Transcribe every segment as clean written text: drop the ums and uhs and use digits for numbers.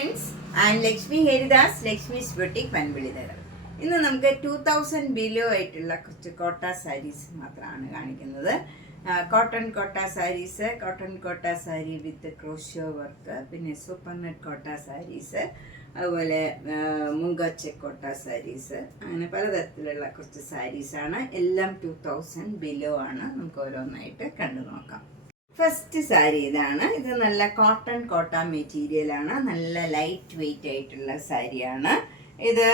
Friends, I am Lakshmi Haridas, Lakshmi's boutique പൻവിളിതകൾ. ഇന്ന് നമുക്ക് 2000 ബിലോ ആയിട്ടുള്ള കുറച്ച് കോട്ട സാരീസ് മാത്രമാണ് കാണിക്കുന്നത്. കോട്ടൺ കോട്ട സാരി വിത്ത് ക്രോഷ്യോ വർക്ക്, പിന്നെ സൂപ്പർ നെറ്റ് കോട്ട സാരീസ്, അതുപോലെ മുങ്കോച്ചെ കോട്ട സാരീസ്, അങ്ങനെ പലതരത്തിലുള്ള കുറച്ച് സാരീസാണ്. എല്ലാം 2000 ബിലോ ആണ്. നമുക്ക് ഓരോന്നായിട്ട് കണ്ടു നോക്കാം. ഫസ്റ്റ് സാരി ഇതാണ്. ഇത് നല്ല കോട്ട മെറ്റീരിയലാണ്. നല്ല ലൈറ്റ് വെയിറ്റ് ആയിട്ടുള്ള സാരിയാണ്. ഇത്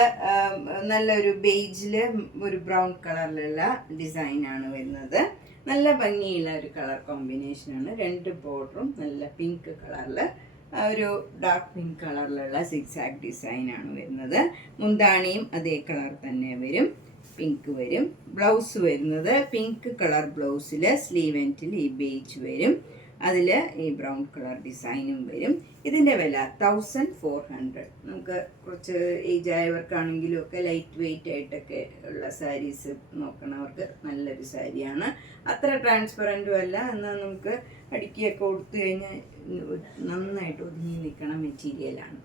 നല്ലൊരു ബേജില് ഒരു ബ്രൗൺ കളറിലുള്ള ഡിസൈനാണ് വരുന്നത്. നല്ല ഭംഗിയുള്ള ഒരു കളർ കോമ്പിനേഷനാണ്. രണ്ട് ബോർഡറും നല്ല പിങ്ക് കളറിൽ, ഒരു ഡാർക്ക് പിങ്ക് കളറിലുള്ള സിക്സാക് ഡിസൈനാണ് വരുന്നത്. മുന്താണിയും അതേ കളർ തന്നെ വരും, പിങ്ക് വരും. ബ്ലൗസ് വരുന്നത് പിങ്ക് കളർ ബ്ലൗസിൽ സ്ലീവ് എൻഡിൽ ഈ ബേജ് വരും, അതിൽ ഈ ബ്രൗൺ കളർ ഡിസൈനും വരും. ഇതിൻ്റെ വില 1400. നമുക്ക് കുറച്ച് ഏജ് ആയവർക്കാണെങ്കിലും ഒക്കെ ലൈറ്റ് വെയിറ്റ് ആയിട്ടൊക്കെ ഉള്ള സാരീസ് നോക്കണവർക്ക് നല്ലൊരു സാരിയാണ്. അത്ര ട്രാൻസ്പെറൻറ്റും അല്ല, എന്നാൽ നമുക്ക് അടുക്കിയൊക്കെ കൊടുത്തു കഴിഞ്ഞാൽ നന്നായിട്ട് ഒതുങ്ങി നിൽക്കണ മെറ്റീരിയലാണ്.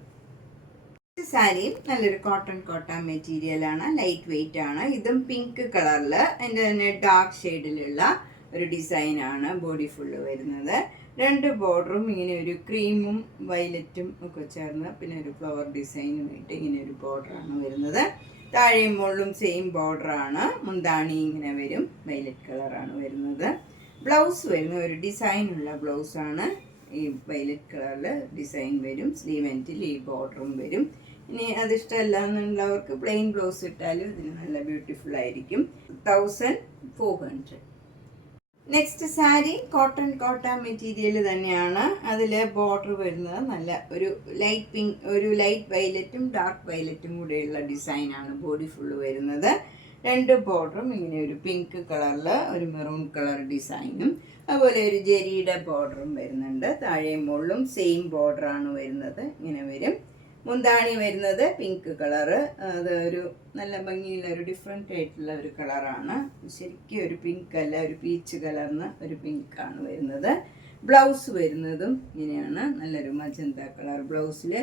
സാരിയും നല്ലൊരു കോട്ടൺ മെറ്റീരിയലാണ്, ലൈറ്റ് വെയിറ്റ് ആണ്. ഇതും പിങ്ക് കളറിൽ അതിൻ്റെ തന്നെ ഡാർക്ക് ഷെയ്ഡിലുള്ള ഒരു ഡിസൈനാണ് ബോഡി ഫുള്ള് വരുന്നത്. രണ്ട് ബോർഡറും ഇങ്ങനെ ഒരു ക്രീമും വയലറ്റും ഒക്കെ ചേർന്ന്, പിന്നെ ഒരു ഫ്ലവർ ഡിസൈനും ആയിട്ട് ഇങ്ങനെ ഒരു ബോർഡറാണ് വരുന്നത്. താഴെയും മുകളിലും സെയിം ബോർഡറാണ്. മുന്താണി ഇങ്ങനെ വരും, വയലറ്റ് കളറാണ് വരുന്നത്. ബ്ലൗസ് വരുന്ന ഒരു ഡിസൈനുള്ള ബ്ലൗസാണ്. ഈ വയലറ്റ് കളറിൽ ഡിസൈൻ വരും, സ്ലീവ് എൻഡിൽ ഈ ബോർഡറും വരും. ഇനി അതിഷ്ടമല്ല എന്നുള്ളവർക്ക് പ്ലെയിൻ ബ്ലൗസ് ഇട്ടാലും ഇതിന് നല്ല ബ്യൂട്ടിഫുൾ ആയിരിക്കും. 1400. നെക്സ്റ്റ് സാരി കോട്ട മെറ്റീരിയൽ തന്നെയാണ്. അതിൽ ബോർഡർ വരുന്നത് നല്ല ഒരു ലൈറ്റ് പിങ്ക്, ഒരു ലൈറ്റ് വയലറ്റും ഡാർക്ക് വയലറ്റും കൂടെയുള്ള ഡിസൈനാണ് ബോഡി ഫുള്ള് വരുന്നത്. രണ്ട് ബോർഡറും ഇങ്ങനെ ഒരു പിങ്ക് കളറിൽ ഒരു മെറൂൺ കളർ ഡിസൈനും, അതുപോലെ ഒരു ജെരിയുടെ ബോർഡറും വരുന്നുണ്ട്. താഴെയും മുകളിലും സെയിം ബോർഡറാണ് വരുന്നത്, ഇങ്ങനെ വരും. മുന്താണി വരുന്നത് പിങ്ക് കളറ്. അത് ഒരു നല്ല ഭംഗിയുള്ള ഒരു ഡിഫറെൻ്റ് ആയിട്ടുള്ള ഒരു കളറാണ്. ശരിക്കും ഒരു പിങ്ക് അല്ല, ഒരു പീച്ച് കളർന്ന് ഒരു പിങ്കാണ് വരുന്നത്. ബ്ലൗസ് വരുന്നതും ഇങ്ങനെയാണ്, നല്ലൊരു മജന്ത കളർ ബ്ലൗസിൽ.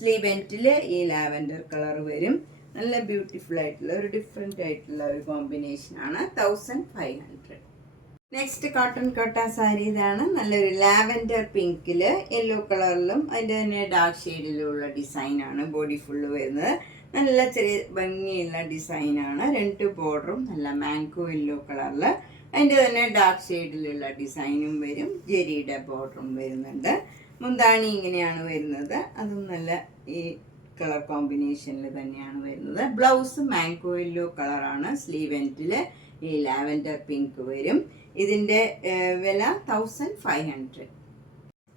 സ്ലീവ് എൻഡിൽ ഈ ലാവൻഡർ കളർ വരും. നല്ല ബ്യൂട്ടിഫുൾ ആയിട്ടുള്ള ഒരു ഡിഫറെൻ്റ് ആയിട്ടുള്ള ഒരു കോമ്പിനേഷനാണ്. 1500. നെക്സ്റ്റ് കോട്ട സാരി ഇതാണ്. നല്ലൊരു ലാവൻഡർ പിങ്കിൽ യെല്ലോ കളറിലും അതിൻ്റെ തന്നെ ഡാർക്ക് ഷെയ്ഡിലുള്ള ഡിസൈനാണ് ബോഡി ഫുള്ള് വരുന്നത്. നല്ല ചെറിയ ഭംഗിയുള്ള ഡിസൈനാണ്. രണ്ട് ബോർഡറും നല്ല മാംഗോ യെല്ലോ കളറിൽ അതിൻ്റെ തന്നെ ഡാർക്ക് ഷെയ്ഡിലുള്ള ഡിസൈനും വരും. ജെരിയുടെ ബോർഡറും വരുന്നുണ്ട്. മുന്താണി ഇങ്ങനെയാണ് വരുന്നത്, അതും നല്ല ഈ കളർ കോമ്പിനേഷനിൽ തന്നെയാണ് വരുന്നത്. ബ്ലൗസ് മാംഗോ യെല്ലോ കളറാണ്. സ്ലീവ് എൻഡിൽ ഈ ലാവൻഡർ പിങ്ക് വരും. ഇതിൻ്റെ വില 1500.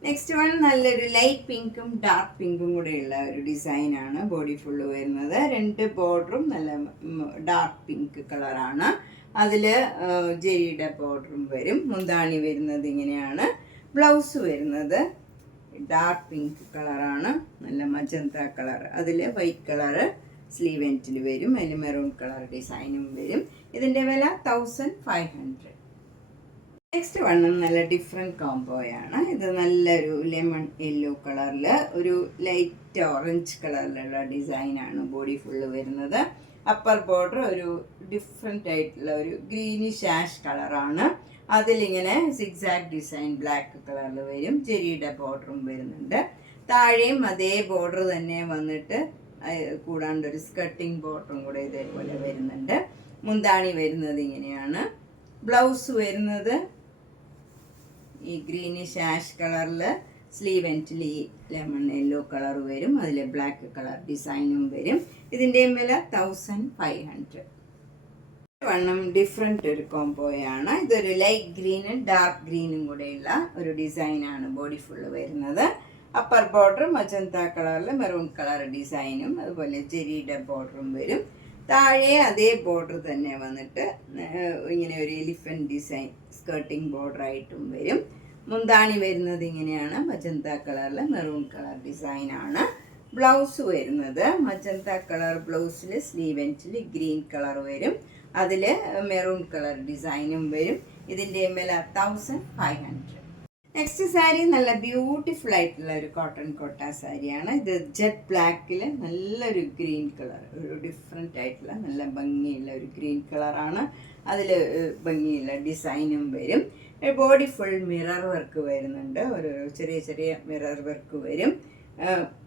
നെക്സ്റ്റ് വൺ നല്ലൊരു ലൈറ്റ് പിങ്കും ഡാർക്ക് പിങ്കും കൂടെയുള്ള ഒരു ഡിസൈനാണ് ബോഡി ഫുള്ള് വരുന്നത്. രണ്ട് ബോർഡറും നല്ല ഡാർക്ക് പിങ്ക് കളറാണ്. അതിൽ ജെരിയുടെ ബോർഡറും വരും. മുന്താണി വരുന്നത് ഇങ്ങനെയാണ്. ബ്ലൗസ് വരുന്നത് ഡാർക്ക് പിങ്ക് കളറാണ്, നല്ല മജന്ത കളർ. അതിൽ വൈറ്റ് കളറ് സ്ലീവ് എൻഡിൽ വരും, അതിൽ മെറൂൺ കളർ ഡിസൈനും വരും. ഇതിൻ്റെ വില 1500. നെക്സ്റ്റ് വണ്ണും നല്ല ഡിഫറെൻറ്റ് കോംബോയാണ്. ഇത് നല്ലൊരു ലെമൺ യെല്ലോ കളറിൽ ഒരു ലൈറ്റ് ഓറഞ്ച് കളറിലുള്ള ഡിസൈനാണ് ബോഡി ഫുള്ള് വരുന്നത്. അപ്പർ ബോർഡർ ഒരു ഡിഫറെൻ്റ് ആയിട്ടുള്ള ഒരു ഗ്രീനിഷ് ആഷ് കളറാണ്. അതിലിങ്ങനെ സിക്സാക് ഡിസൈൻ ബ്ലാക്ക് കളറിൽ വരും. ജെരിയുടെ ബോർഡറും വരുന്നുണ്ട്. താഴെയും അതേ ബോർഡർ തന്നെ വന്നിട്ട് കൂടാണ്ട് ഒരു സ്കർട്ടിങ് ബോർഡറും കൂടെ ഇതേപോലെ വരുന്നുണ്ട്. മുന്താണി വരുന്നത് ഇങ്ങനെയാണ്. ബ്ലൗസ് വരുന്നത് ഈ ഗ്രീനിഷ് ആഷ് കളറിൽ സ്ലീവ് എൻഡിൽ ഈ ലെമൺ യെല്ലോ കളർ വരും, അതിൽ ബ്ലാക്ക് കളർ ഡിസൈനും വരും. ഇതിൻ്റെയും വില 1500. വണ്ണം ഡിഫറെൻ്റ് ഒരു കോംബോയാണ്. ഇതൊരു ലൈറ്റ് ഗ്രീനും ഡാർക്ക് ഗ്രീനും കൂടെയുള്ള ഒരു ഡിസൈനാണ് ബോഡി ഫുള്ള് വരുന്നത്. അപ്പർ ബോർഡർ മജന്ത കളറിൽ മെറൂൺ കളർ ഡിസൈനും, അതുപോലെ ജെരിയുടെ ബോർഡറും വരും. താഴെ അതേ ബോർഡർ തന്നെ വന്നിട്ട് ഇങ്ങനെ ഒരു എലിഫൻറ്റ് ഡിസൈൻ സ്കർട്ടിങ് ബോർഡറായിട്ടും വരും. മുന്താണി വരുന്നത് ഇങ്ങനെയാണ്, മജന്ത കളറിൽ മെറൂൺ കളർ ഡിസൈനാണ്. ബ്ലൗസ് വരുന്നത് മജന്ത കളർ ബ്ലൗസിൽ സ്ലീവ് എൻഡിൽ ഗ്രീൻ കളർ വരും, അതിൽ മെറൂൺ കളർ ഡിസൈനും വരും. ഇതിൻ്റെ വില 1500. നെക്സ്റ്റ് സാരി നല്ല ബ്യൂട്ടിഫുൾ ആയിട്ടുള്ള ഒരു കോട്ടൺ കോട്ട സാരിയാണ്. ഇത് ജെറ്റ് ബ്ലാക്കിൽ നല്ലൊരു ഗ്രീൻ കളർ, ഒരു ഡിഫറെൻ്റ് ആയിട്ടുള്ള നല്ല ഭംഗിയുള്ള ഒരു ഗ്രീൻ കളറാണ്. അതിൽ ഭംഗിയുള്ള ഡിസൈനും വരും. ബോഡി ഫുൾ മിറർ വർക്ക് വരുന്നുണ്ട്, ഒരു ചെറിയ ചെറിയ മിറർ വർക്ക് വരും.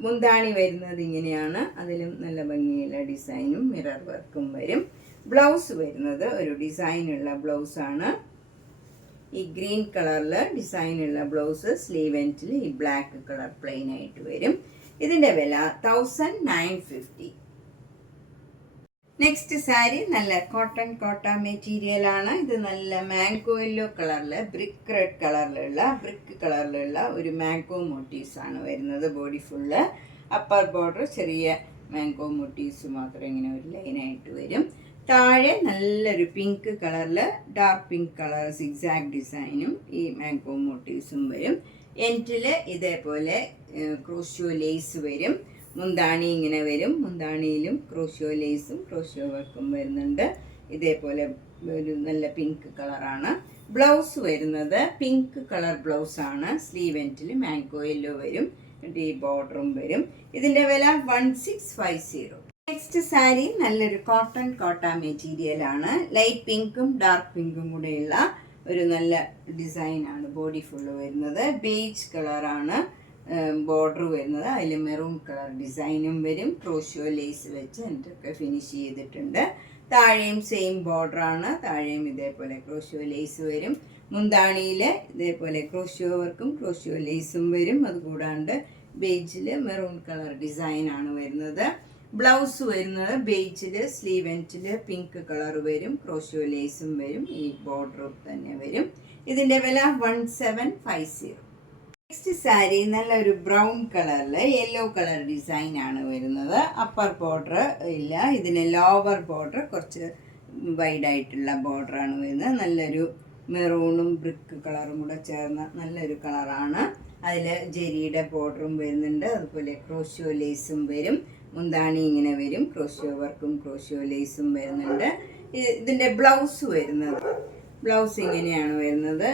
മുന്താണി വരുന്നത് ഇങ്ങനെയാണ്, അതിലും നല്ല ഭംഗിയുള്ള ഡിസൈനും മിറർ വർക്കും വരും. ബ്ലൗസ് വരുന്നത് ഒരു ഡിസൈനുള്ള ബ്ലൗസാണ്. ഈ ഗ്രീൻ കളറിൽ ഡിസൈനുള്ള ബ്ലൗസ്, സ്ലീവ് എൻഡിൽ ഈ ബ്ലാക്ക് കളർ പ്ലെയിൻ ആയിട്ട് വരും. ഇതിൻ്റെ വില 1950. നെക്സ്റ്റ് സാരി നല്ല കോട്ടൺ കോട്ട മെറ്റീരിയൽ ആണ്. ഇത് നല്ല മാംഗോ യെല്ലോ കളറിൽ ബ്രിക്ക് റെഡ് കളറിലുള്ള ഒരു മാംഗോ മോട്ടീവ്സ് ആണ് വരുന്നത്. ബോഡി ഫുള്ള് അപ്പർ ബോർഡർ ചെറിയ മാംഗോ മോട്ടീവ്സ് മാത്രം ഇങ്ങനെ ഒരു ലൈനായിട്ട് വരും. താഴെ നല്ലൊരു പിങ്ക് കളറിൽ ഡാർക്ക് പിങ്ക് കളർ സിഗ്സാഗ് ഡിസൈനും ഈ മാംഗോ മോട്ടീവ്സും വരും. എൻഡിൽ ഇതേപോലെ ക്രോഷ്യോ ലേസ് വരും. മുന്താണി ഇങ്ങനെ വരും, മുന്താണിയിലും ക്രോഷ്യോ ലേസും ക്രോഷ്യോ വർക്കും വരുന്നുണ്ട്. ഇതേപോലെ ഒരു നല്ല പിങ്ക് കളറാണ്. ബ്ലൗസ് വരുന്നത് പിങ്ക് കളർ ബ്ലൗസാണ്. സ്ലീവ് എൻഡിൽ മാംഗോ യെല്ലോ വരും, ഈ ബോർഡറും വരും. ഇതിൻ്റെ വില 1650. നെക്സ്റ്റ് സാരി നല്ലൊരു കോട്ടൺ കോട്ട മെറ്റീരിയൽ ആണ്. ലൈറ്റ് പിങ്കും ഡാർക്ക് പിങ്കും കൂടെയുള്ള ഒരു നല്ല ഡിസൈനാണ് ബോഡി ഫുള്ള് വരുന്നത്. ബേജ് കളറാണ് ബോർഡർ വരുന്നത്, അതിൽ മെറൂൺ കളർ ഡിസൈനും വരും. ക്രോഷ്യോ ലേസ് വെച്ച് എന്നിട്ടൊക്കെ ഫിനിഷ് ചെയ്തിട്ടുണ്ട്. താഴെയും സെയിം ബോർഡറാണ്, താഴെയും ഇതേപോലെ ക്രോഷ്യോ ലേസ് വരും. മുന്താണിയിൽ ഇതേപോലെ ക്രോഷ്യോ വർക്കും ക്രോഷ്യോ ലേസും വരും. അതുകൂടാണ്ട് ബേജിൽ മെറൂൺ കളർ ഡിസൈനാണ് വരുന്നത്. ബ്ലൗസ് വരുന്നത് ബേജിൽ സ്ലീവ് എൻഡിൽ പിങ്ക് കളർ വരും, ക്രോഷ്യോ ലേസും വരും, ഈ ബോർഡർ തന്നെ വരും. ഇതിൻ്റെ വില 1750. നെക്സ്റ്റ് സാരി നല്ലൊരു ബ്രൗൺ കളറിൽ യെല്ലോ കളർ ഡിസൈൻ ആണ് വരുന്നത്. അപ്പർ ബോർഡർ ഇല്ല, ഇതിന് ലോവർ ബോർഡർ കുറച്ച് വൈഡായിട്ടുള്ള ബോർഡറാണ് വരുന്നത്. നല്ലൊരു മെറൂണും ബ്രിക്ക് കളറും കൂടെ ചേർന്ന നല്ലൊരു കളറാണ്. അതിൽ ജെരിയുടെ ബോർഡറും വരുന്നുണ്ട്, അതുപോലെ ക്രോഷ്യോ ലേസും വരും. മുന്താണി ഇങ്ങനെ വരും, ക്രോഷ്യോ വർക്കും ക്രോഷ്യോ ലേസും വരുന്നുണ്ട്. ഇതിൻ്റെ ബ്ലൗസ് ഇങ്ങനെയാണ് വരുന്നത്.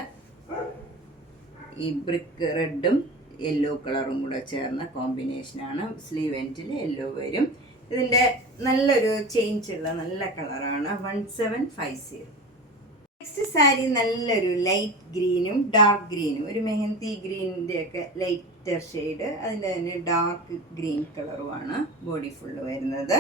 ഈ ബ്രിക്ക് റെഡും യെല്ലോ കളറും കൂടെ ചേർന്ന കോമ്പിനേഷനാണ്. സ്ലീവ് എൻഡിൽ യെല്ലോ വരും. ഇതിൻ്റെ നല്ലൊരു ചേഞ്ചുള്ള നല്ല കളറാണ്. 1750. നെക്സ്റ്റ് സാരി നല്ലൊരു ലൈറ്റ് ഗ്രീനും ഡാർക്ക് ഗ്രീനും, ഒരു മെഹന്തി ഗ്രീനിൻ്റെ ഒക്കെ ലൈറ്റർ ഷെയ്ഡ്, അതിൻ്റെ തന്നെ ഡാർക്ക് ഗ്രീൻ കളറുമാണ് ബോഡി ഫുള്ള് വരുന്നത്.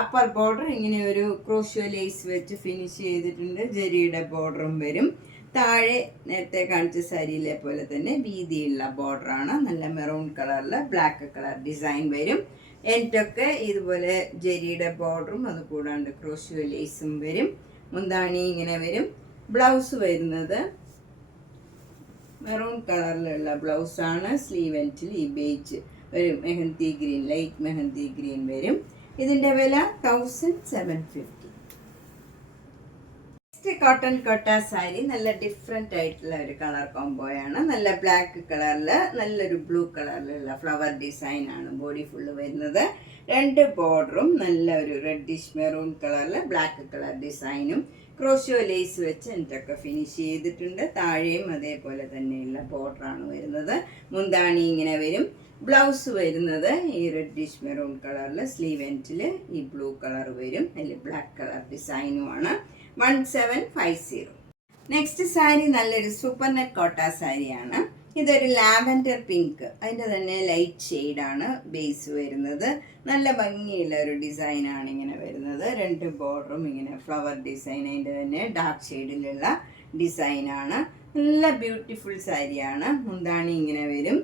അപ്പർ ബോർഡർ ഇങ്ങനെ ഒരു ക്രോഷ്യോ ലേസ് വെച്ച് ഫിനിഷ് ചെയ്തിട്ടുണ്ട്, ജെരിയുടെ ബോർഡറും വരും. താഴെ നേരത്തെ കാണിച്ച സാരിയിലെ പോലെ തന്നെ വീതിയുള്ള ബോർഡറാണ്. നല്ല മെറൂൺ കളറിൽ ബ്ലാക്ക് കളർ ഡിസൈൻ വരും. എൻഡൊക്കെ ഇതുപോലെ ജെരിയുടെ ബോർഡറും അതുകൂടാണ്ട് ക്രോഷ്യോ ലേസും വരും. മുന്താണി ഇങ്ങനെ വരും. ബ്ലൗസ് വരുന്നത് മെറൂൺ കളറിലുള്ള ബ്ലൗസാണ്. സ്ലീവ് എൻഡിൽ ഈ ബേജ് ഒരു mehndi green, light mehndi green വരും. ഇതിൻ്റെ വില 1750. നെക്സ്റ്റ് കോട്ടൺ കോട്ട സാരി നല്ല ഡിഫറെൻ്റ് ആയിട്ടുള്ള ഒരു കളർ കോംബോയാണ്. നല്ല ബ്ലാക്ക് കളറിൽ നല്ലൊരു ബ്ലൂ കളറിലുള്ള ഫ്ലവർ ഡിസൈനാണ് ബോഡി ഫുള്ള് വരുന്നത്. രണ്ട് ബോർഡറും നല്ല ഒരു റെഡിഷ് മെറൂൺ കളറിൽ ബ്ലാക്ക് കളർ ഡിസൈനും ക്രോഷ്യോ ലേസ് വെച്ച് എന്നിട്ടൊക്കെ ഫിനിഷ് ചെയ്തിട്ടുണ്ട്. താഴെയും അതേപോലെ തന്നെയുള്ള ബോർഡറാണ് വരുന്നത്. മുന്താണി ഇങ്ങനെ വരും. ബ്ലൗസ് വരുന്നത് ഈ റെഡിഷ് മെറൂൺ കളറിൽ, സ്ലീവ് എൻഡിൽ ഈ ബ്ലൂ കളർ വരും, അതിൽ ബ്ലാക്ക് കളർ ഡിസൈനുമാണ്. 1750. നെക്സ്റ്റ് സാരി നല്ലൊരു സൂപ്പർ നെറ്റ് കോട്ട സാരിയാണ്. ഇതൊരു ലാവൻഡർ പിങ്ക്, അതിൻ്റെ തന്നെ ലൈറ്റ് ഷെയ്ഡാണ് ബേസ് വരുന്നത്. നല്ല ഭംഗിയുള്ള ഒരു ഡിസൈനാണ് ഇങ്ങനെ വരുന്നത്. രണ്ട് ബോർഡറും ഇങ്ങനെ ഫ്ലവർ ഡിസൈൻ, അതിൻ്റെ തന്നെ ഡാർക്ക് ഷെയ്ഡിലുള്ള ഡിസൈനാണ്. നല്ല ബ്യൂട്ടിഫുൾ സാരിയാണ്. മുന്താണി ഇങ്ങനെ വരും.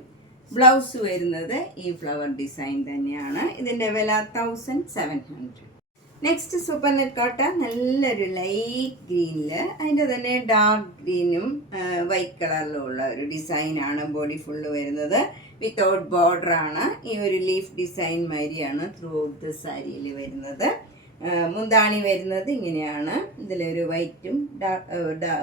ബ്ലൗസ് വരുന്നത് ഈ ഫ്ലവർ ഡിസൈൻ തന്നെയാണ്. ഇതിൻ്റെ വില 1700. നെക്സ്റ്റ് സൂപ്പർ നെറ്റ് കോട്ട നല്ലൊരു ലൈറ്റ് ഗ്രീനിൽ, അതിൻ്റെ തന്നെ ഡാർക്ക് ഗ്രീനും വൈറ്റ് കളറിലും ഉള്ള ഒരു ഡിസൈനാണ് ബോഡി ഫുള്ള് വരുന്നത്. വിത്തൗട്ട് ബോർഡറാണ്. ഈ ഒരു ലീഫ് ഡിസൈൻ മാതിരിയാണ് ത്രൂ ഔട്ട് ദ സാരിയിൽ വരുന്നത്. മുന്താണി വരുന്നത് ഇങ്ങനെയാണ്. ഇതിലൊരു വൈറ്റും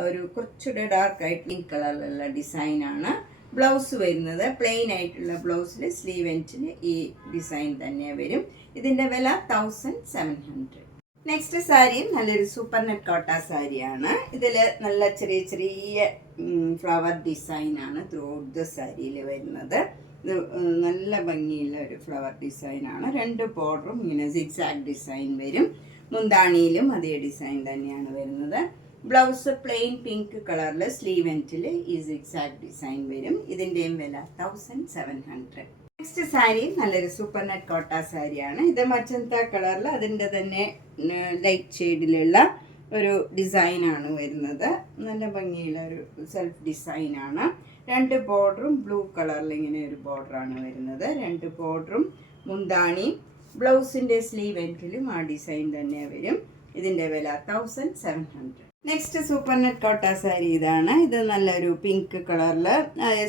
ഒരു കുറച്ചുകൂടെ ഡാർക്കായിട്ട് പിങ്ക് കളറിലുള്ള ഡിസൈനാണ്. ബ്ലൗസ് വരുന്നത് പ്ലെയിൻ ആയിട്ടുള്ള ബ്ലൗസിൽ സ്ലീവ് എൻഡിൽ ഈ ഡിസൈൻ തന്നെ വരും. ഇതിൻ്റെ വില 1700. നെക്സ്റ്റ് സാരിയും നല്ലൊരു സൂപ്പർ നെറ്റ് കോട്ട സാരിയാണ്. ഇതിൽ നല്ല ചെറിയ ചെറിയ ഫ്ലവർ ഡിസൈനാണ് ത്രൂ ഔട്ട് ദ സാരിയിൽ വരുന്നത്. ഇത് നല്ല ഭംഗിയുള്ള ഒരു ഫ്ലവർ ഡിസൈനാണ്. 2 ബോർഡറും ഇങ്ങനെ സിക്സാഗ് ഡിസൈൻ വരും. മുന്താണിയിലും അതേ ഡിസൈൻ തന്നെയാണ് വരുന്നത്. ബ്ലൗസ് പ്ലെയിൻ പിങ്ക് കളറിൽ സ്ലീവ് എൻഡിൽ ഈ സിക്സാഗ് ഡിസൈൻ വരും. ഇതിൻ്റെയും വില 1700. നെക്സ്റ്റ് സാരി നല്ലൊരു സൂപ്പർ നെറ്റ് കോട്ട സാരിയാണ്. ഇത് മജന്ത കളറിൽ അതിൻ്റെ തന്നെ ലൈറ്റ് ഷെയ്ഡിലുള്ള ഒരു ഡിസൈനാണ് വരുന്നത്. നല്ല ഭംഗിയുള്ള ഒരു സെൽഫ് ഡിസൈനാണ്. 2 ബോർഡറും ബ്ലൂ കളറിൽ ഇങ്ങനെ ഒരു ബോർഡറാണ് വരുന്നത്. 2 ബോർഡറും മുന്താണി ബ്ലൗസിൻ്റെ സ്ലീവ് എൻഡിലും ആ ഡിസൈൻ തന്നെ വരും. ഇതിൻ്റെ വില 1700. നെക്സ്റ്റ് സൂപ്പർ നെറ്റ് കോട്ട സാരി ഇതാണ്. ഇത് നല്ലൊരു പിങ്ക് കളറിൽ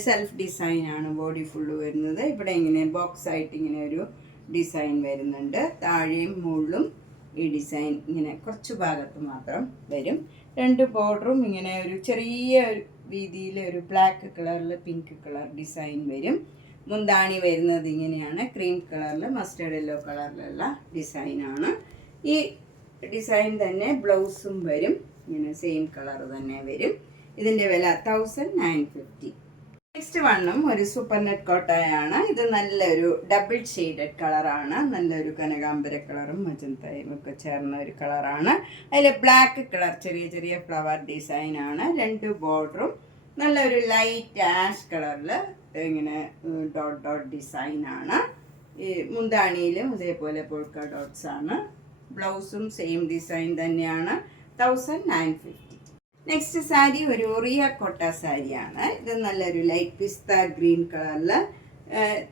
സെൽഫ് ഡിസൈനാണ് ബോഡി ഫുള്ള് വരുന്നത്. ഇവിടെ ഇങ്ങനെ ബോക്സ് ആയിട്ട് ഇങ്ങനെ ഒരു ഡിസൈൻ വരുന്നുണ്ട്. താഴെയും മുകളിലും ഈ ഡിസൈൻ ഇങ്ങനെ കുറച്ച് ഭാഗത്ത് മാത്രം വരും. 2 ബോർഡറും ഇങ്ങനെ ഒരു ചെറിയ രീതിയിൽ ഒരു ബ്ലാക്ക് കളറിൽ പിങ്ക് കളർ ഡിസൈൻ വരും. മുന്താണി വരുന്നത് ഇങ്ങനെയാണ്. ക്രീം കളറിൽ മസ്റ്റേർഡ് യെല്ലോ കളറിലുള്ള ഡിസൈനാണ്. ഈ ഡിസൈൻ തന്നെ ബ്ലൗസും വരും. ഇങ്ങനെ സെയിം കളർ തന്നെ വരും. ഇതിൻ്റെ വില 1950. നെക്സ്റ്റ് വണ്ണും ഒരു സൂപ്പർ നെറ്റ് കോട്ടയാണ്. ഇത് നല്ലൊരു ഡബിൾ ഷെയ്ഡഡ് കളറാണ്. നല്ലൊരു കനകാംബര കളറും മജന്തയും ഒക്കെ ചേർന്ന ഒരു കളറാണ്. അതിൽ ബ്ലാക്ക് കളർ ചെറിയ ചെറിയ ഫ്ലവർ ഡിസൈനാണ്. 2 ബോർഡറും നല്ലൊരു ലൈറ്റ് ആഷ് കളറിൽ ഇങ്ങനെ ഡോട്ട് ഡോട്ട് ഡിസൈനാണ്. ഈ മുന്താണിയിലും ഇതേപോലെ പോൾക്ക ഡോട്ട്സ് ആണ്. ബ്ലൗസും സെയിം ഡിസൈൻ തന്നെയാണ്. 1950. നെക്സ്റ്റ് സാരി ഒരു ഒറിയ കോട്ട സാരിയാണ്. ഇത് നല്ലൊരു ലൈറ്റ് പിസ്ത ഗ്രീൻ കളറിൽ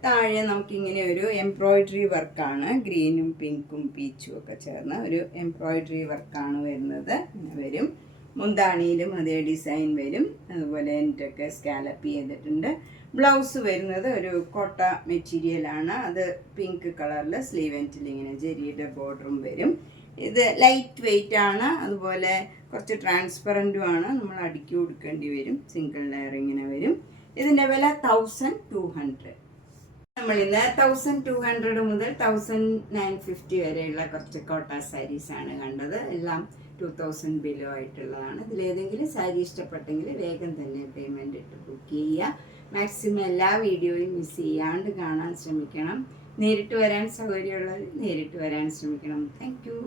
താഴെ നമുക്കിങ്ങനെ ഒരു എംബ്രോയിഡറി വർക്കാണ്. ഗ്രീനും പിങ്കും പീച്ചും ഒക്കെ ചേർന്ന ഒരു എംബ്രോയിഡറി വർക്കാണ് വരുന്നത്. ഇങ്ങനെ വരും. മുന്താണിയിലും അതേ ഡിസൈൻ വരും. അതുപോലെ എൻ്റെയൊക്കെ സ്കാലപ്പ് ചെയ്തിട്ടുണ്ട്. ബ്ലൗസ് വരുന്നത് ഒരു കോട്ട മെറ്റീരിയലാണ്. അത് പിങ്ക് കളറിൽ സ്ലീവ് എൻഡിൽ ഇങ്ങനെ ജെരിയുടെ ബോർഡറും വരും. ഇത് ലൈറ്റ് വെയിറ്റ് ആണ്. അതുപോലെ കുറച്ച് ട്രാൻസ്പെറൻറ്റും ആണ്. നമ്മൾ അടുക്കി കൊടുക്കേണ്ടി വരും. സിംഗിൾ ലെയർ ഇങ്ങനെ വരും. ഇതിൻ്റെ വില 1200. നമ്മൾ ഇന്ന് 1200 മുതൽ 1950 വരെയുള്ള കുറച്ച് കോട്ട സാരീസാണ് കണ്ടത്. എല്ലാം 2000 ബിലോ ആയിട്ടുള്ളതാണ്. ഇതിലേതെങ്കിലും സാരി ഇഷ്ടപ്പെട്ടെങ്കിൽ വേഗം തന്നെ പേയ്മെൻറ്റ് ഇട്ട് ബുക്ക് ചെയ്യുക. മാക്സിമം എല്ലാ വീഡിയോയും മിസ് ചെയ്യാണ്ട് കാണാൻ ശ്രമിക്കണം. നേരിട്ട് വരാൻ സൗകര്യമുള്ളവർ നേരിട്ട് വരാൻ ശ്രമിക്കണം. Thank you.